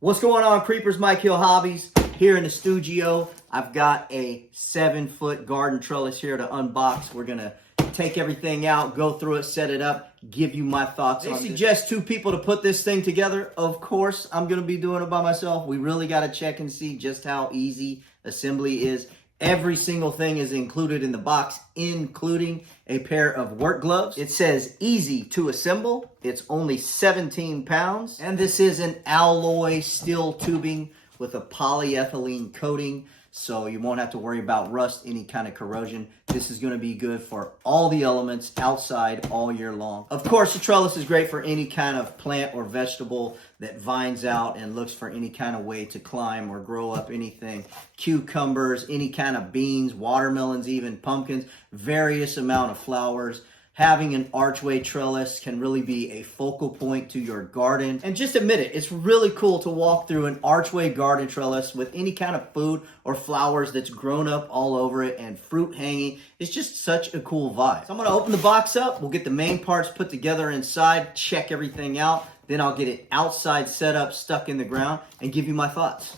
What's going on, Creepers? Mike Hill Hobbies here in the studio. I've got a 7-foot garden trellis here to unbox. We're gonna take everything out, go through it, set it up, give you my thoughts on it. They suggest 2 people to put this thing together. Of course, I'm gonna be doing it by myself. We really gotta check and see just how easy assembly is. Every single thing is included in the box, including a pair of work gloves. It says easy to assemble. It's only 17 pounds. And this is an alloy steel tubing with a polyethylene coating, so you won't have to worry about rust, any kind of corrosion. This is gonna be good for all the elements outside all year long. Of course, the trellis is great for any kind of plant or vegetable that vines out and looks for any kind of way to climb or grow up anything. Cucumbers, any kind of beans, watermelons, even pumpkins, various amount of flowers. Having an archway trellis can really be a focal point to your garden. And just admit it, it's really cool to walk through an archway garden trellis with any kind of food or flowers that's grown up all over it and fruit hanging. It's just such a cool vibe. So I'm gonna open the box up. We'll get the main parts put together inside, check everything out. Then I'll get it outside set up, stuck in the ground, and give you my thoughts.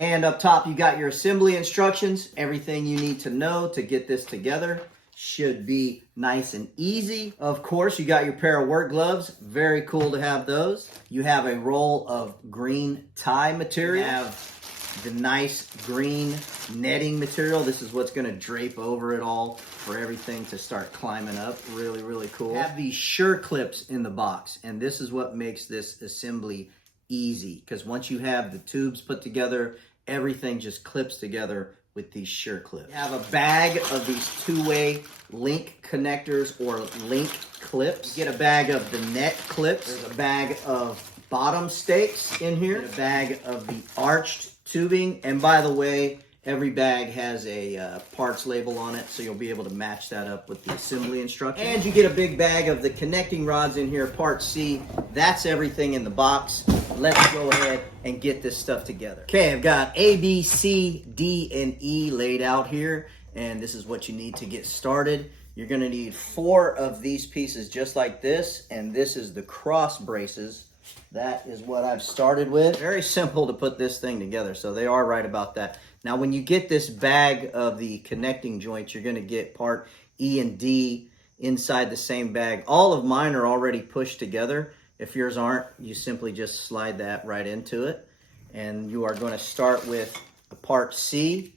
And up top, you got your assembly instructions, everything you need to know to get this together. Should be nice and easy. Of course, you got your pair of work gloves. Very cool to have those. You have a roll of green tie material. You have the nice green netting material. This is what's going to drape over it all for everything to start climbing up. Really, really cool. You have these sure clips in the box, and this is what makes this assembly easy, because once you have the tubes put together, everything just clips together with these sure clips. You have a bag of these 2-way link connectors or link clips. You get a bag of the net clips. There's a bag of bottom stakes in here. A bag of the arched tubing. And by the way, every bag has a parts label on it, so you'll be able to match that up with the assembly instructions. And you get a big bag of the connecting rods in here, part C. That's everything in the box. Let's go ahead and get this stuff together. Okay, I've got A, B, C, D, and E laid out here, and this is what you need to get started. You're gonna need 4 of these pieces just like this, and this is the cross braces. That is what I've started with. Very simple to put this thing together, so they are right about that. Now, when you get this bag of the connecting joints, you're gonna get part E and D inside the same bag. All of mine are already pushed together. If yours aren't, you simply just slide that right into it. And you are gonna start with a part C,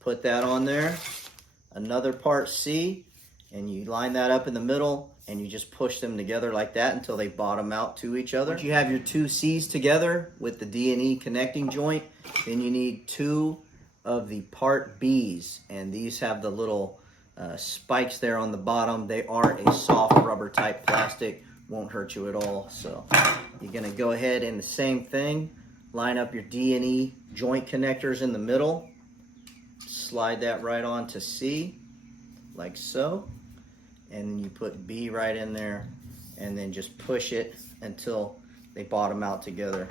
put that on there, another part C, and you line that up in the middle, and you just push them together like that until they bottom out to each other. Once you have your 2 C's together with the D and E connecting joint, then you need 2 of the part B's, and these have the little spikes there on the bottom. They are a soft rubber type plastic, won't hurt you at all. So you're gonna go ahead and the same thing, line up your D and E joint connectors in the middle, slide that right on to C, like so, and then you put B right in there, and then just push it until they bottom out together.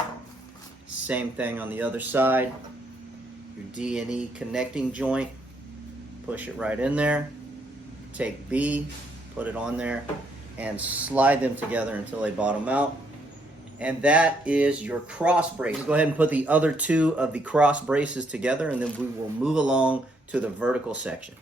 Same thing on the other side. Your D and E connecting joint, push it right in there, take B, put it on there, and slide them together until they bottom out. And that is your cross brace. Go ahead and put the other 2 of the cross braces together, and then we will move along to the vertical section.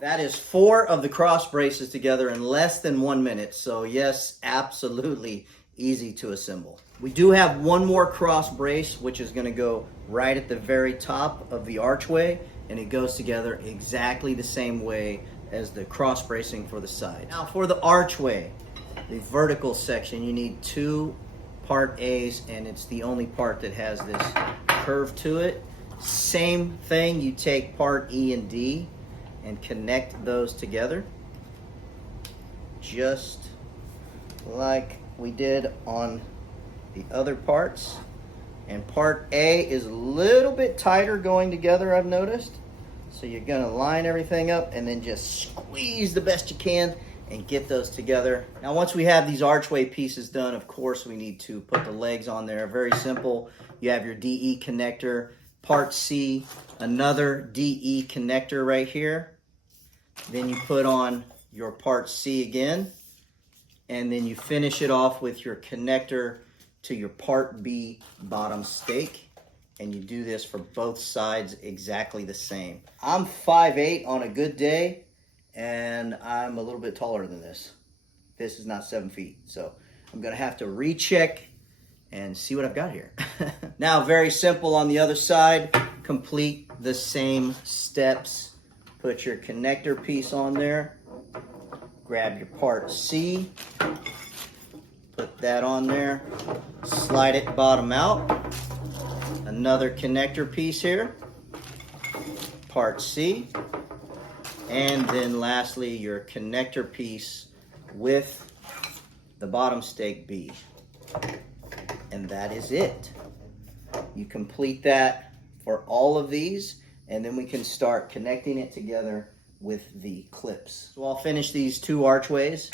That is 4 of the cross braces together in less than 1 minute. So yes, absolutely easy to assemble. We do have 1 more cross brace, which is gonna go right at the very top of the archway, and it goes together exactly the same way as the cross bracing for the side. Now for the archway, the vertical section, you need 2 part A's, and it's the only part that has this curve to it. Same thing, you take part E and D and connect those together, just like we did on the other parts. And part A is a little bit tighter going together, I've noticed. So you're gonna line everything up and then just squeeze the best you can and get those together. Now, once we have these archway pieces done, of course, we need to put the legs on there. Very simple. You have your DE connector, part C, another DE connector right here. Then you put on your part C again, And then you finish it off with your connector to your Part B bottom stake. And you do this for both sides exactly the same. I'm 5'8" on a good day, and I'm a little bit taller than this. This is not 7 feet, so I'm gonna have to recheck and see what I've got here. Now, very simple on the other side. Complete the same steps. Put your connector piece on there. Grab your Part C. Put that on there. Slide it bottom out. Another connector piece here. Part C. And then lastly, your connector piece with the bottom stake B. And that is it. You complete that for all of these, and then we can start connecting it together with the clips. So I'll finish these 2 archways,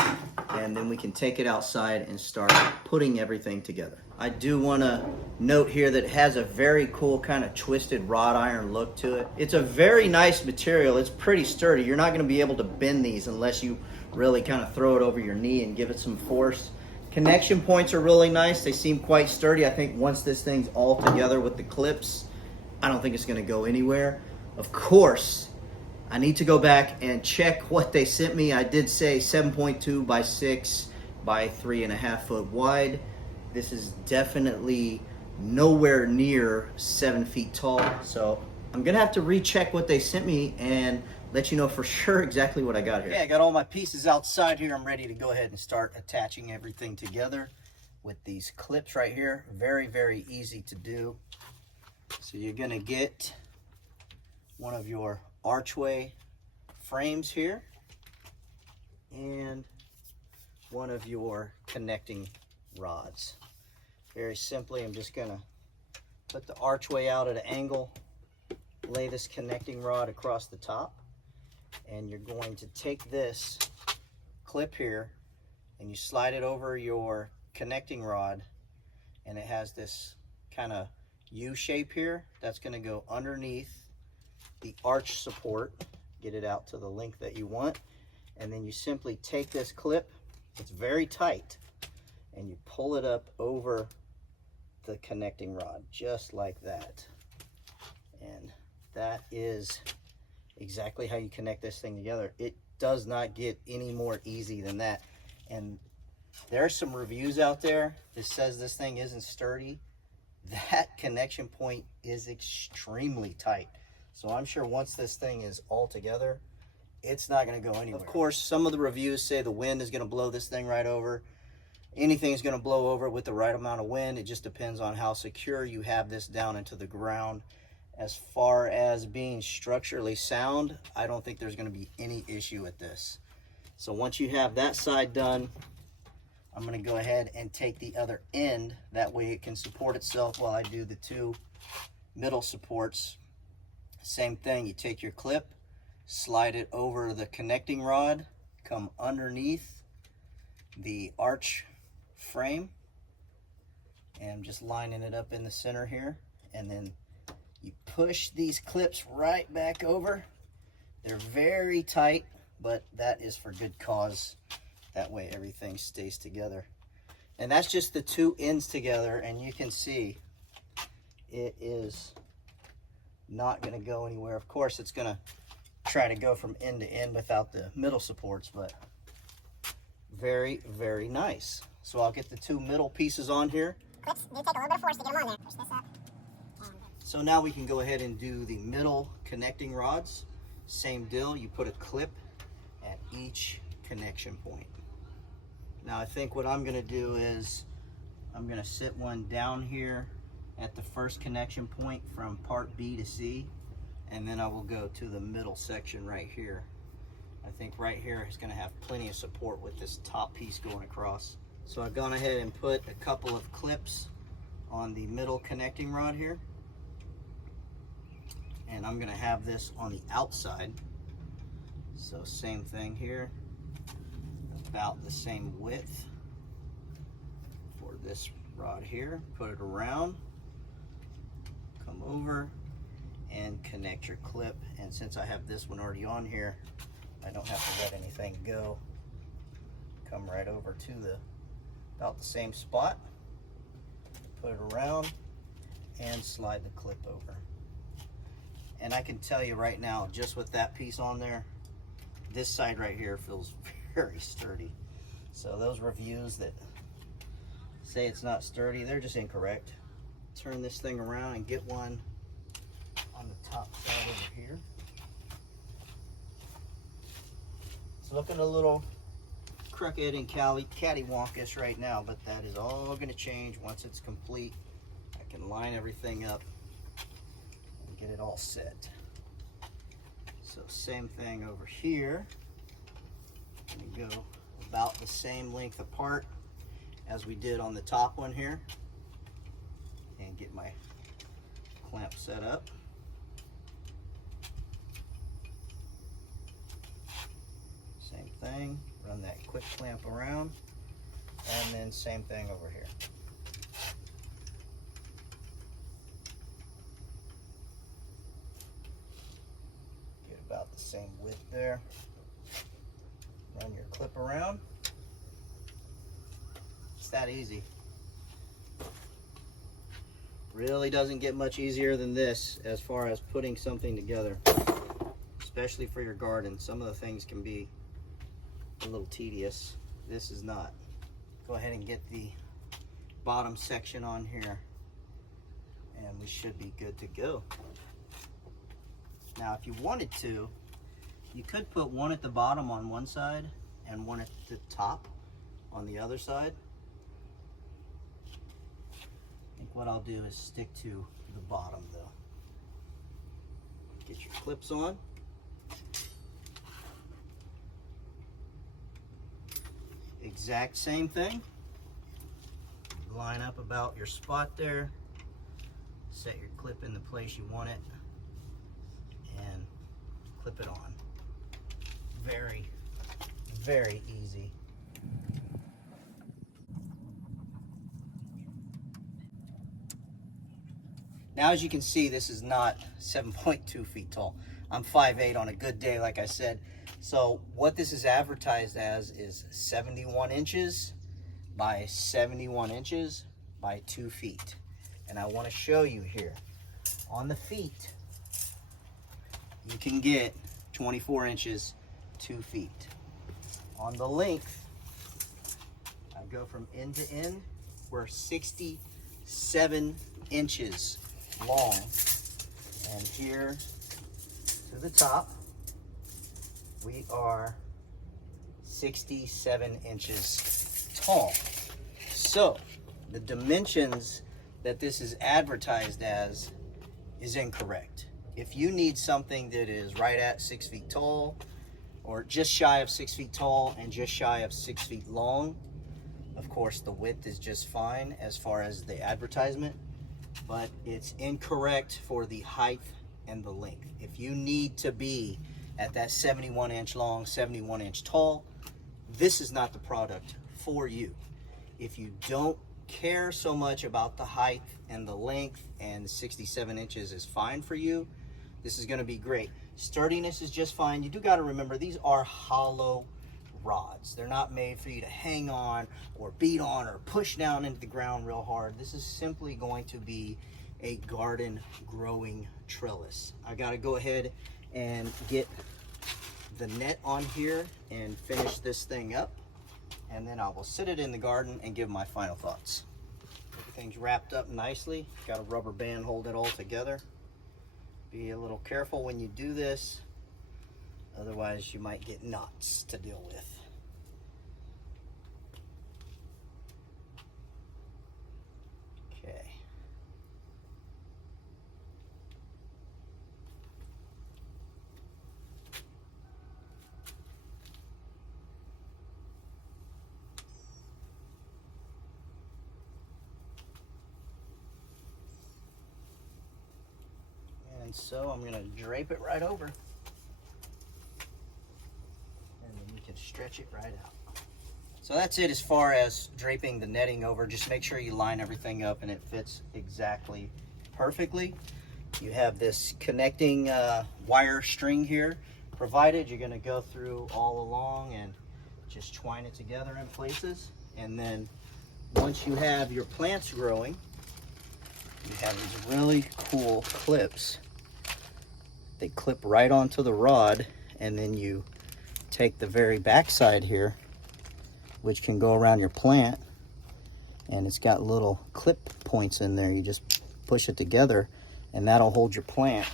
and then we can take it outside and start putting everything together. I do want to note here that it has a very cool kind of twisted wrought iron look to it. It's a very nice material. It's pretty sturdy. You're not going to be able to bend these unless you really kind of throw it over your knee and give it some force. Connection points are really nice. They seem quite sturdy. I think once this thing's all together with the clips, I don't think it's going to go anywhere. Of course, I need to go back and check what they sent me. I did say 7.2 by 6 by 3.5 foot wide. This is definitely nowhere near 7 feet tall. So I'm going to have to recheck what they sent me and let you know for sure exactly what I got here. Okay, I got all my pieces outside here. I'm ready to go ahead and start attaching everything together with these clips right here. Very, very easy to do. So you're gonna get one of your archway frames here and one of your connecting rods. Very simply, I'm just gonna put the archway out at an angle, lay this connecting rod across the top, and you're going to take this clip here and you slide it over your connecting rod, and it has this kind of U shape here that's going to go underneath the arch support. Get it out to the length that you want, and then you simply take this clip, it's very tight, and you pull it up over the connecting rod just like that. And that is exactly how you connect this thing together. It does not get any more easy than that. And there are some reviews out there that says this thing isn't sturdy. That connection point is extremely tight. So I'm sure once this thing is all together, it's not going to go anywhere. Of course, some of the reviews say the wind is going to blow this thing right over. Anything is going to blow over with the right amount of wind. It just depends on how secure you have this down into the ground. As far as being structurally sound, I don't think there's going to be any issue with this. So once you have that side done, I'm going to go ahead and take the other end. That way it can support itself while I do the 2 middle supports. Same thing, you take your clip, slide it over the connecting rod, come underneath the arch frame, and I'm just lining it up in the center here, and then you push these clips right back over. They're very tight, but that is for good cause. That way everything stays together. And that's just the 2 ends together, and you can see it is not going to go anywhere. Of course, it's going to try to go from end to end without the middle supports, but very, very nice. So I'll get the 2 middle pieces on here. Clips do take a little bit of force to get them on there. Push this up. So now we can go ahead and do the middle connecting rods. Same deal, you put a clip at each connection point. Now I think what I'm going to do is I'm going to sit one down here at the first connection point from part B to C, and then I will go to the middle section right here. I think right here is going to have plenty of support with this top piece going across. So I've gone ahead and put a couple of clips on the middle connecting rod here. And I'm going to have this on the outside. So same thing here, about the same width for this rod here. Put it around, come over, and connect your clip. And since I have this one already on here, I don't have to let anything go. come right over to about the same spot, put it around, and slide the clip over. And I can tell you right now, just with that piece on there, this side right here feels very sturdy. So those reviews that say it's not sturdy, they're just incorrect. Turn this thing around and get one on the top side over here. It's looking a little crooked and cattywonkish right now, but that is all going to change once it's complete. I can line everything up and get it all set. So same thing over here. I'm going to go about the same length apart as we did on the top one here, and get my clamp set up. Same thing, run that quick clamp around, and then same thing over here. Get about the same width there. Run your clip around. It's that easy. Really doesn't get much easier than this as far as putting something together, especially for your garden. Some of the things can be a little tedious. This is not. Go ahead and get the bottom section on here, and we should be good to go. Now, if you wanted to, you could put one at the bottom on one side and one at the top on the other side. I think what I'll do is stick to the bottom though. Get your clips on. Exact same thing. Line up about your spot there. Set your clip in the place you want it and clip it on. Very, very easy. Now, as you can see, this is not 7.2 feet tall. I'm 5'8" on a good day, like I said. So what this is advertised as is 71 inches by 71 inches by 2 feet. And I want to show you here. On the feet, you can get 24 inches, 2 feet. On the length, I go from end to end. We're 67 inches long, and here to the top we are 67 inches tall. So the dimensions that this is advertised as is incorrect. If you need something that is right at 6 feet tall, or just shy of 6 feet tall and just shy of 6 feet long, of course the width is just fine as far as the advertisement, but it's incorrect for the height and the length. If you need to be at that 71 inch long, 71 inch tall, this is not the product for you. If you don't care so much about the height and the length, and 67 inches is fine for you, this is going to be great. Sturdiness is just fine. You do got to remember, these are hollow rods. They're not made for you to hang on or beat on or push down into the ground real hard. This is simply going to be a garden growing trellis. I got to go ahead and get the net on here and finish this thing up, and then I will sit it in the garden and give my final thoughts. Everything's wrapped up nicely. Got a rubber band hold it all together. Be a little careful when you do this, otherwise you might get knots to deal with. Okay. And so I'm going to drape it right over, and then you can stretch it right out. So that's it as far as draping the netting over. Just make sure you line everything up and it fits exactly perfectly. You have this connecting wire string here provided. You're going to go through all along and just twine it together in places, and then once you have your plants growing, you have these really cool clips. They clip right onto the rod, and then you take the very back side here, which can go around your plant, and it's got little clip points in there. You just push it together, and that'll hold your plant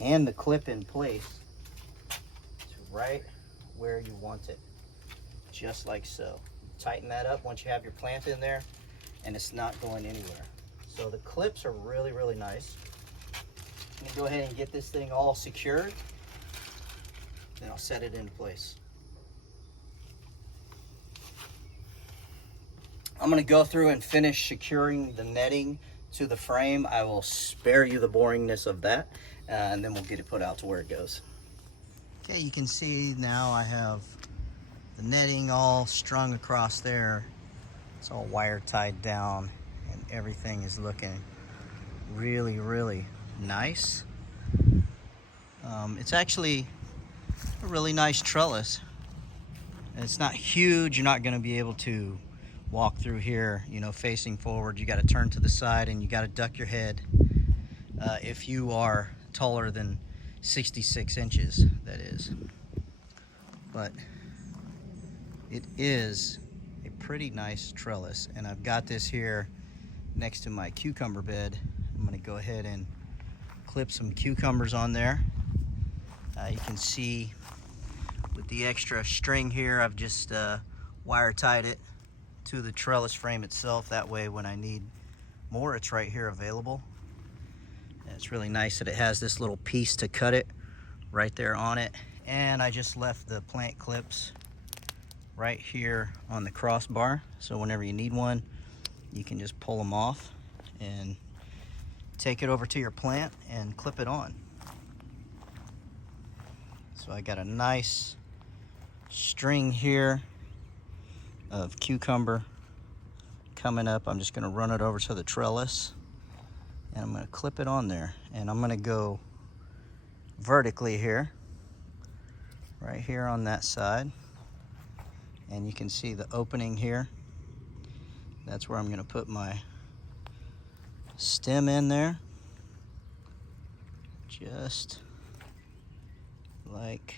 and the clip in place to right where you want it, just like so. Tighten that up once you have your plant in there, and it's not going anywhere. So the clips are really, really nice. Let me go ahead and get this thing all secured, then I'll set it in place. I'm going to go through and finish securing the netting to the frame. I will spare you the boringness of that, and then we'll get it put out to where it goes. Okay, you can see now I have the netting all strung across there. It's all wire tied down, and everything is looking really, really nice. It's actually a really nice trellis. It's not huge. You're not going to be able to walk through here, you know, facing forward. You got to turn to the side, and you got to duck your head if you are taller than 66 inches, that is. But it is a pretty nice trellis, and I've got this here next to my cucumber bed. I'm going to go ahead and clip some cucumbers on there. You can see with the extra string here, I've just wire tied it to the trellis frame itself. That way when I need more, it's right here available. And it's really nice that it has this little piece to cut it right there on it. And I just left the plant clips right here on the crossbar, so whenever you need one, you can just pull them off and take it over to your plant and clip it on. So I got a nice string here of cucumber coming up. I'm just going to run it over to the trellis, and I'm going to clip it on there, and I'm going to go vertically here, right here on that side, and you can see the opening here. That's where I'm going to put my stem in there, just like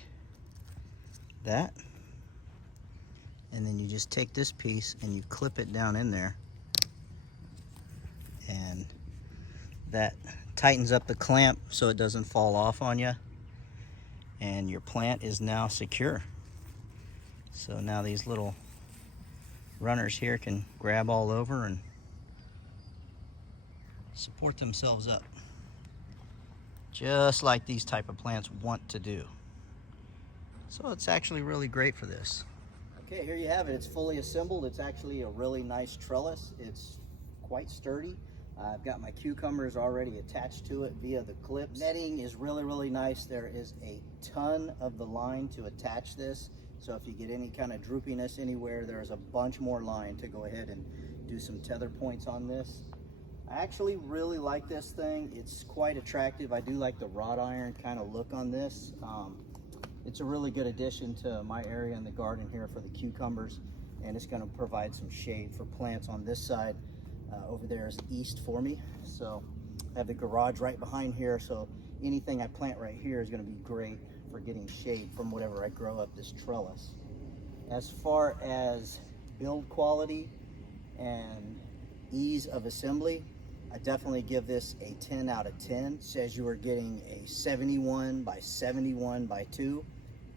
that. And then you just take this piece and you clip it down in there, and that tightens up the clamp so it doesn't fall off on you, and your plant is now secure. So now these little runners here can grab all over and support themselves up, just like these type of plants want to do. So it's actually really great for this. Okay, here you have it. It's fully assembled. It's actually a really nice trellis. It's quite sturdy. I've got my cucumbers already attached to it via the clips. Netting is really, really nice. There is a ton of the line to attach this. So if you get any kind of droopiness anywhere, there's a bunch more line to go ahead and do some tether points on this. I actually really like this thing. It's quite attractive. I do like the wrought iron kind of look on this. It's a really good addition to my area in the garden here for the cucumbers, and it's going to provide some shade for plants on this side. Over there is east for me, so I have the garage right behind here, so anything I plant right here is going to be great for getting shade from whatever I grow up this trellis. As far as build quality and ease of assembly, I definitely give this a 10 out of 10. It says you are getting a 71 by 71 by 2,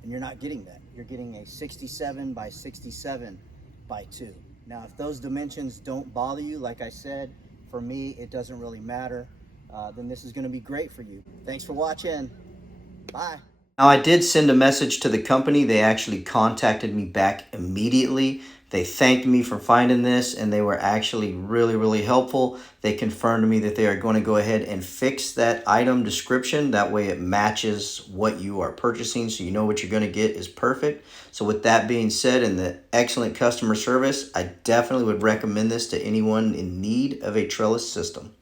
and you're not getting that. You're getting a 67 by 67 by 2. Now, if those dimensions don't bother you, like I said, for me, it doesn't really matter. Then this is going to be great for you. Thanks for watching. Bye. Now, I did send a message to the company. They actually contacted me back immediately. They thanked me for finding this, and they were actually really, really helpful. They confirmed to me that they are going to go ahead and fix that item description. That way it matches what you are purchasing, so you know what you're going to get is perfect. So with that being said, and the excellent customer service, I definitely would recommend this to anyone in need of a trellis system.